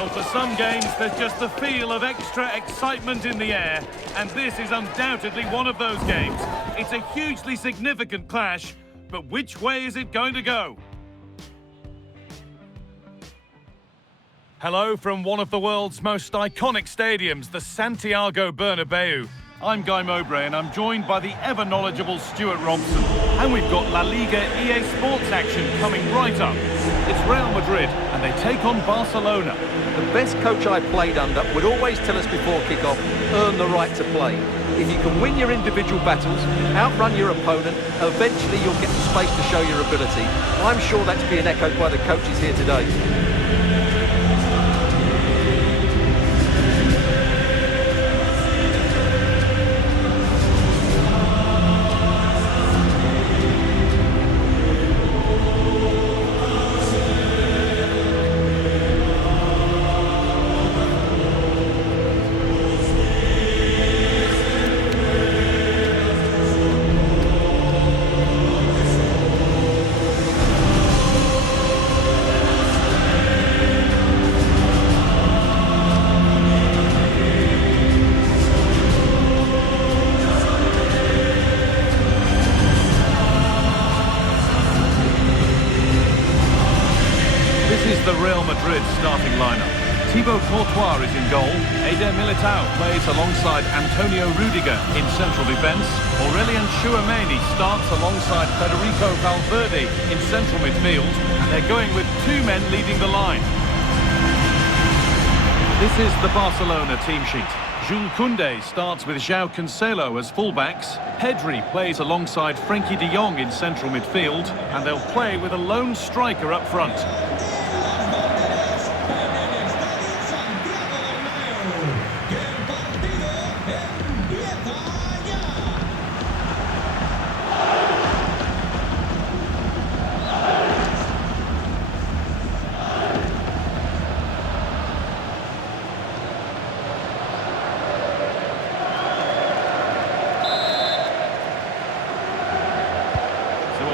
Well, for some games, there's just the feel of extra excitement in the air, and this is undoubtedly one of those games. It's a hugely significant clash, but which way is it going to go? Hello from one of the world's most iconic stadiums, the Santiago Bernabeu. I'm Guy Mowbray and I'm joined by the ever-knowledgeable Stuart Robson. And we've got Laliga EA Sports action coming right up. It's Real Madrid and they take on Barcelona. The best coach I played under would always tell us before kick-off, earn the right to play. If you can win your individual battles, outrun your opponent, eventually you'll get the space to show your ability. I'm sure that's being echoed by the coaches here today. The Real Madrid starting lineup. Thibaut Courtois is in goal. Eder Militao plays alongside Antonio Rudiger in central defence. Aurelien Tchouameni starts alongside Federico Valverde in central midfield, and they're going with two men leading the line. This is the Barcelona team sheet. Jules Koundé starts with João Cancelo as fullbacks. Pedri plays alongside Frenkie de Jong in central midfield, and they'll play with a lone striker up front.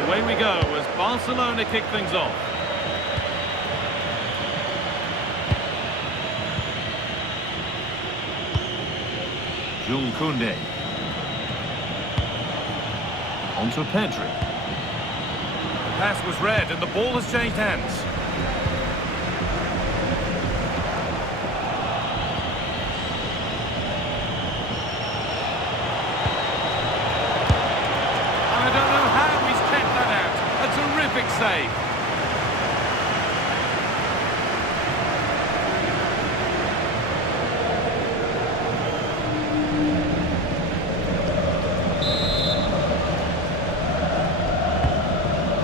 Away we go as Barcelona kick things off. Jules Koundé. On to Pedri. The pass was read and the ball has changed hands. Terrific save.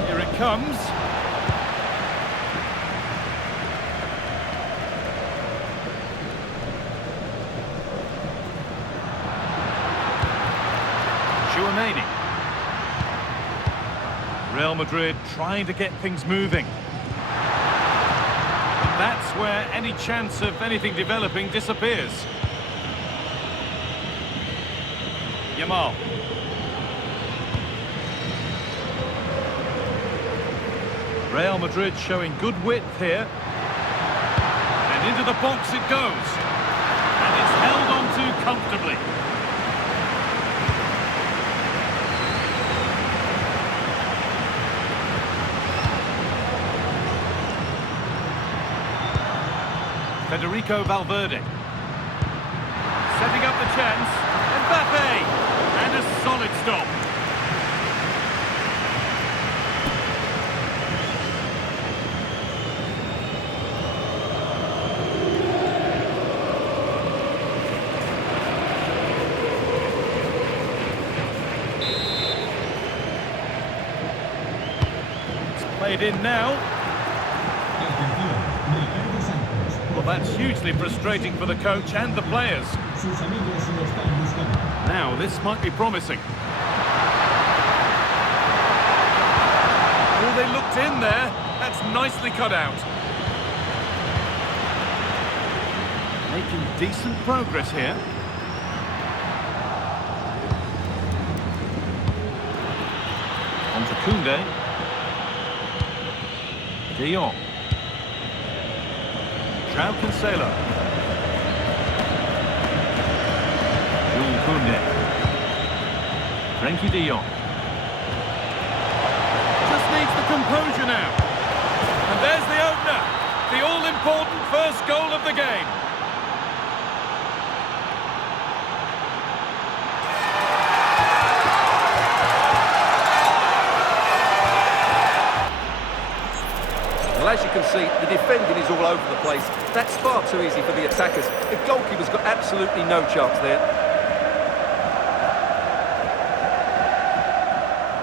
Here it comes. Tchouameni. Real Madrid trying to get things moving. And that's where any chance of anything developing disappears. Yamal. Real Madrid showing good width here. And into the box it goes. And it's held on to comfortably. Federico Valverde. Setting up the chance. Mbappe! And a solid stop. It's played in now. Well, that's hugely frustrating for the coach and the players. Now, this might be promising. Oh, they looked in there. That's nicely cut out. Making decent progress here. On to Koundé. De Jong. João Cancelo. Jules Koundé. Frenkie de Jong. Just needs the composure now. And there's the opener. The all-important first goal of the game. Well, as you can see, the defending is all over the place. That's far too easy for the attackers. The goalkeeper's got absolutely no chance there.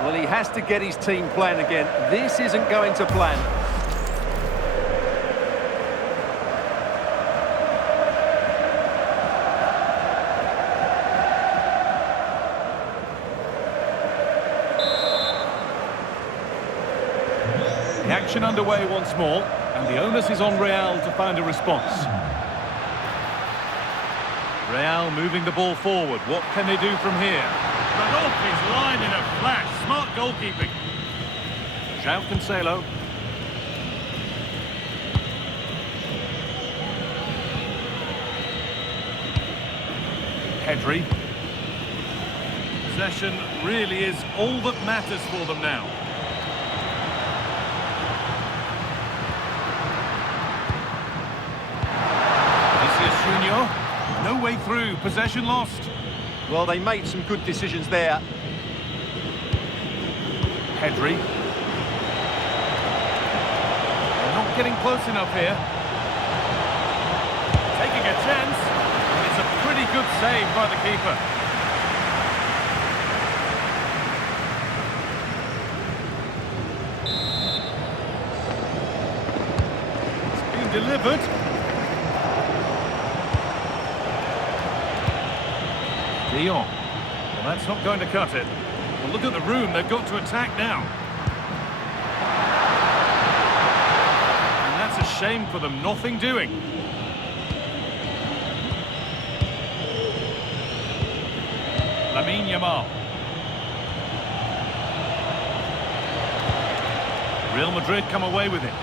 Well, he has to get his team playing again. This isn't going to plan. The action underway once more, and the onus is on Real to find a response. Real moving the ball forward. What can they do from here? But off his line in a flash. Smart goalkeeping. João Cancelo. Pedri. Possession really is all that matters for them now. No way through, possession lost. Well, they made some good decisions there. Pedri. They're not getting close enough here. Taking a chance. It's a pretty good save by the keeper. It's been delivered. De Jong. Well, that's not going to cut it. Well, look at the room. They've got to attack now. And that's a shame for them. Nothing doing. Lamine Yamal. Real Madrid come away with it.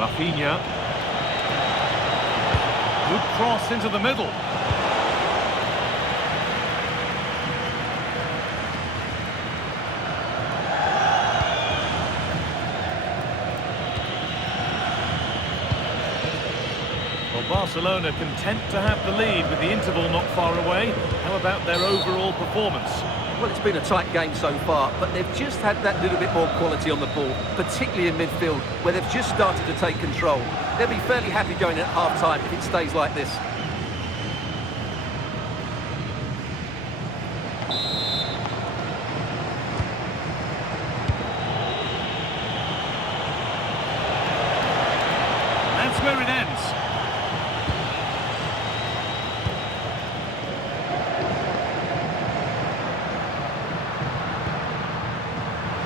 Rafinha. Good cross into the middle. Well, Barcelona content to have the lead with the interval not far away. How about their overall performance? Well, it's been a tight game so far, but they've just had that little bit more quality on the ball, particularly in midfield, where they've just started to take control. They'll be fairly happy going at half-time if it stays like this. That's where it ends.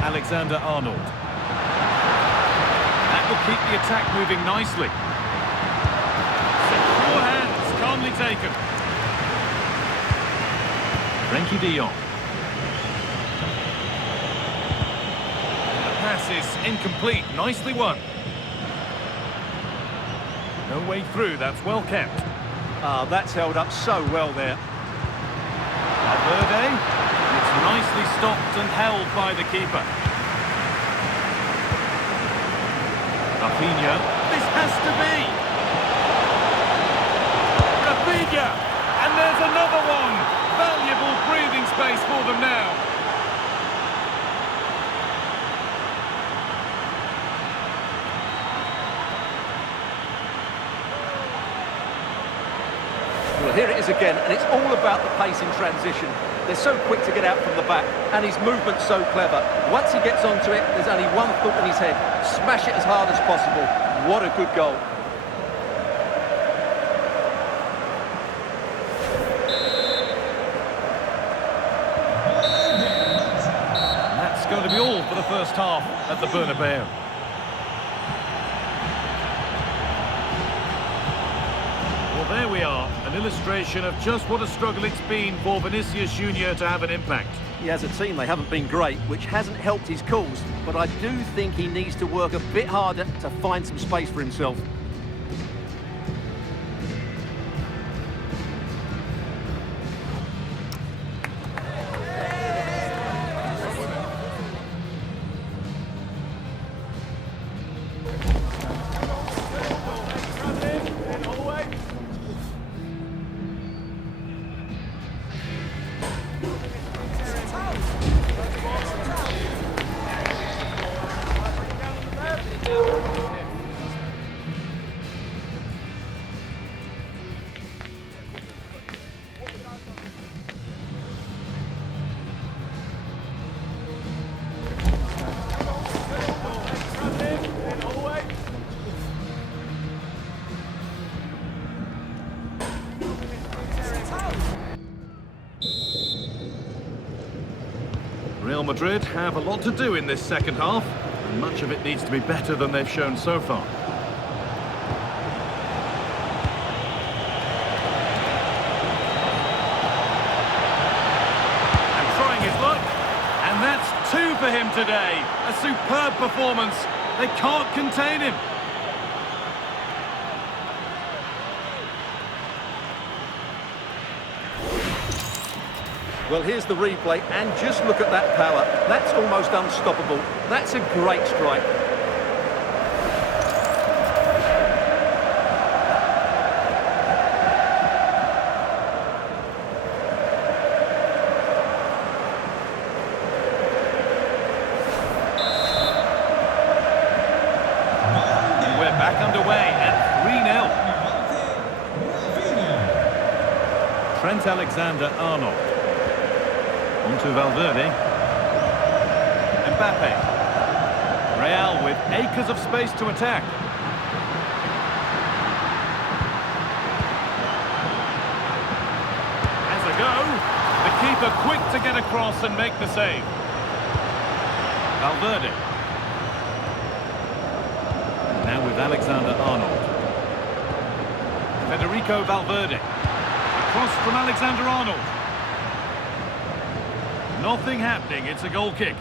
Alexander-Arnold. That will keep the attack moving nicely. Secure hands, calmly taken. Frenkie de Jong. The pass is incomplete, nicely won. No way through, that's well kept. Ah, that's held up so well there. Valverde. It's nicely stopped and held by the keeper. Rafinha. This has to be. Rafinha. And there's another one. Valuable breathing space for them now. Well, here it is again, and it's all about the pace in transition. They're so quick to get out from the back, and his movement's so clever. Once he gets onto it, there's only one thought in his head. Smash it as hard as possible. What a good goal. And that's going to be all for the first half at the Bernabeu. Well, there we are, an illustration of just what a struggle it's been for Vinicius Junior to have an impact. Yeah, as a team, they haven't been great, which hasn't helped his cause, but I do think he needs to work a bit harder to find some space for himself. Real Madrid have a lot to do in this second half, and much of it needs to be better than they've shown so far. And trying his luck, and that's 2 for him today. A superb performance. They can't contain him. Well, here's the replay, and just look at that power. That's almost unstoppable. That's a great strike. We're back underway at 3-0. Trent Alexander-Arnold. Onto Valverde. Mbappe. Real with acres of space to attack. Has a go. The keeper quick to get across and make the save. Valverde. Now with Alexander-Arnold. Federico Valverde. Across from Alexander-Arnold. Nothing happening, it's a goal kick.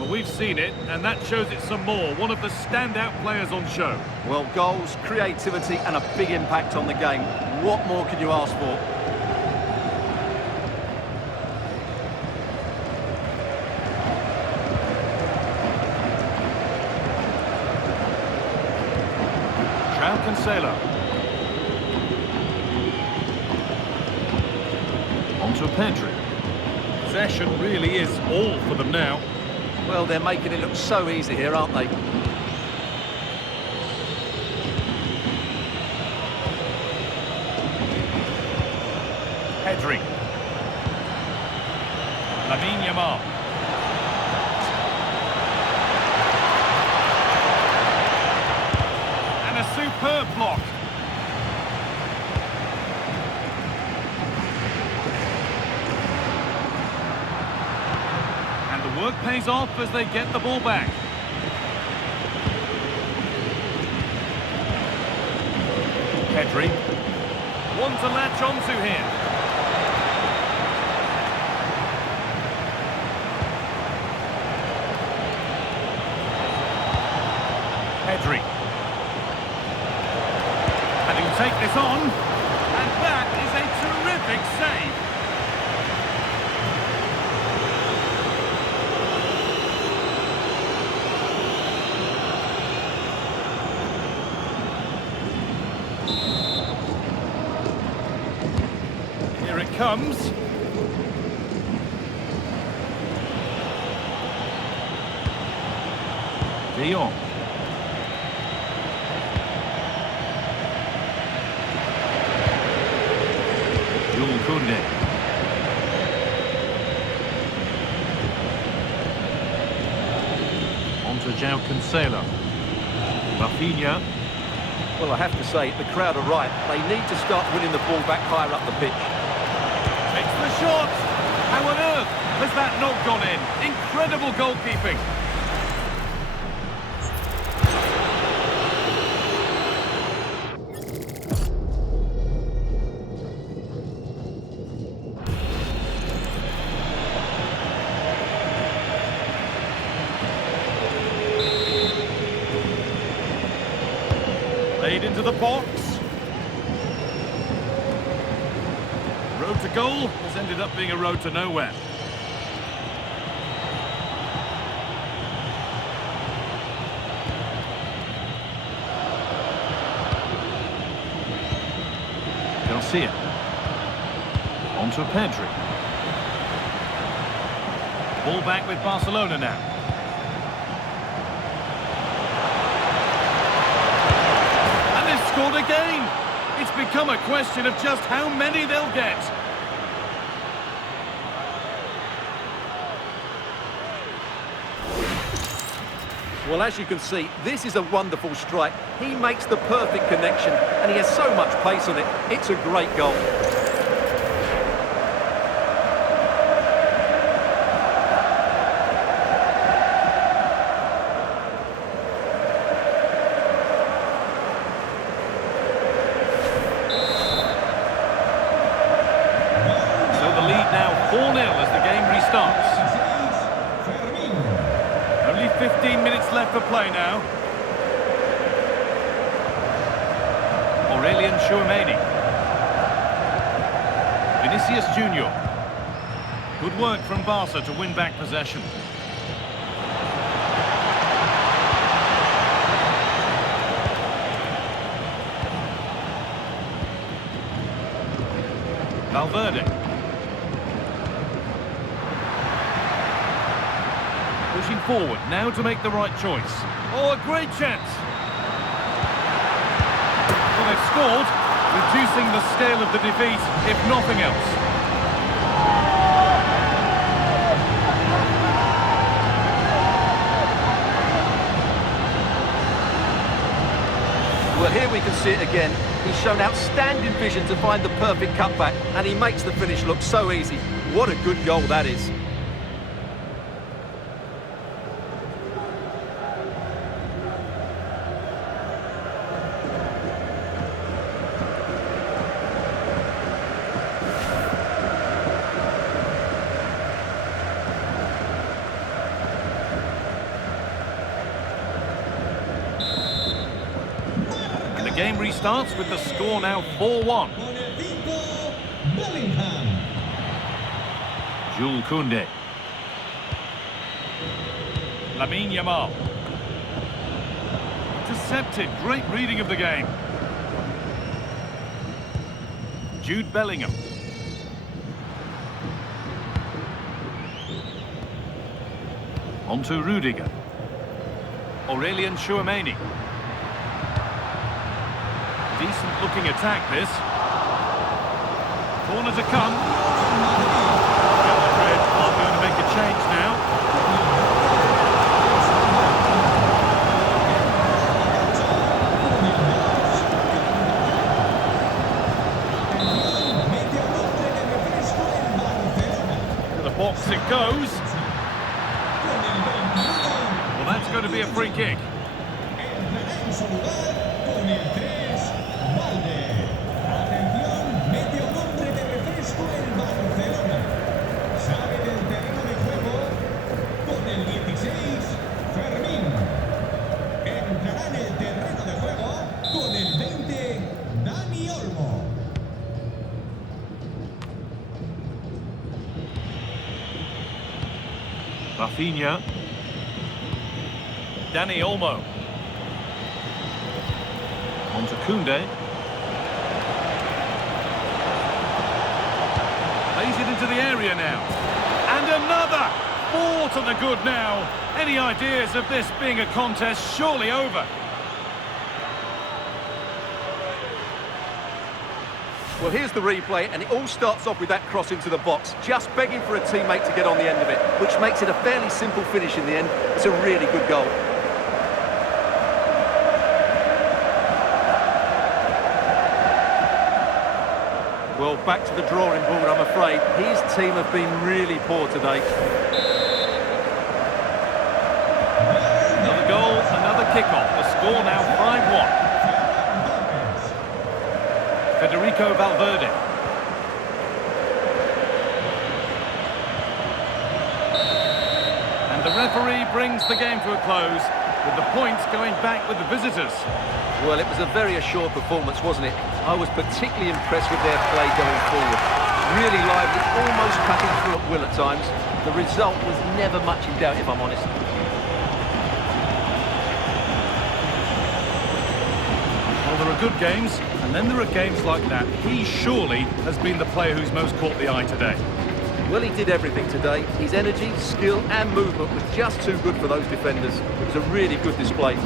But we've seen it, and that shows it some more. One of the standout players on show. Well, goals, creativity, and a big impact on the game. What more can you ask for? Cancelo. Onto Pedri. Possession really is all for them now. Well, they're making it look so easy here, aren't they? Pedri. Lamine Yamal. And a superb block. And the work pays off as they get the ball back. Pedri. One to latch onto here. Pedri. And he'll take this on. And that is a terrific save. Here it comes. De Jong. Koundé. Onto João Cancelo. Rafinha. Well, I have to say, the crowd are right. They need to start winning the ball back higher up the pitch. Takes the shot. How on earth has that not gone in? Incredible goalkeeping. into the box. Road to goal has ended up being a road to nowhere. Garcia. On to Pedri. Ball back with Barcelona now. And they've scored again. It's become a question of just how many they'll get. Well, as you can see, this is a wonderful strike. He makes the perfect connection, and he has so much pace on it. It's a great goal. So the lead now 4-0 as the game restarts. Only 15 minutes left for play now. Aurelian Chouameni. Vinicius Junior. Good work from Barca to win back possession. Valverde. Pushing forward, now to make the right choice. Oh, a great chance. Well, they've scored, reducing the scale of the defeat, if nothing else. Well, here we can see it again. He's shown outstanding vision to find the perfect cutback, and he makes the finish look so easy. What a good goal that is. The game restarts with the score now 4-1. Jules Koundé. Lamine Yamal. Intercepted, great reading of the game. Jude Bellingham. On to Rudiger. Aurelian Chouameni. Decent looking attack this. Corner to come. Real Madrid are going to make a change now. To the box it goes. Well, that's going to be a free kick. Rafinha. Dani Olmo. On to Koundé. Plays it into the area now. And another! 4 to the good now. Any ideas of this being a contest surely over? Well, here's the replay, and it all starts off with that cross into the box, just begging for a teammate to get on the end of it, which makes it a fairly simple finish in the end. It's a really good goal. Well, back to the drawing board, I'm afraid. His team have been really poor today. Another goal, another kickoff. The score now 5-1. Federico Valverde. And the referee brings the game to a close. with the points going back with the visitors. Well, it was a very assured performance, wasn't it? I was particularly impressed with their play going forward. Really lively, almost cutting through at will at times. The result was never much in doubt, if I'm honest. Well, there are good games, and then there are games like that. He surely has been the player who's most caught the eye today. Well, he did everything today. His energy, skill and movement was just too good for those defenders. It was a really good display.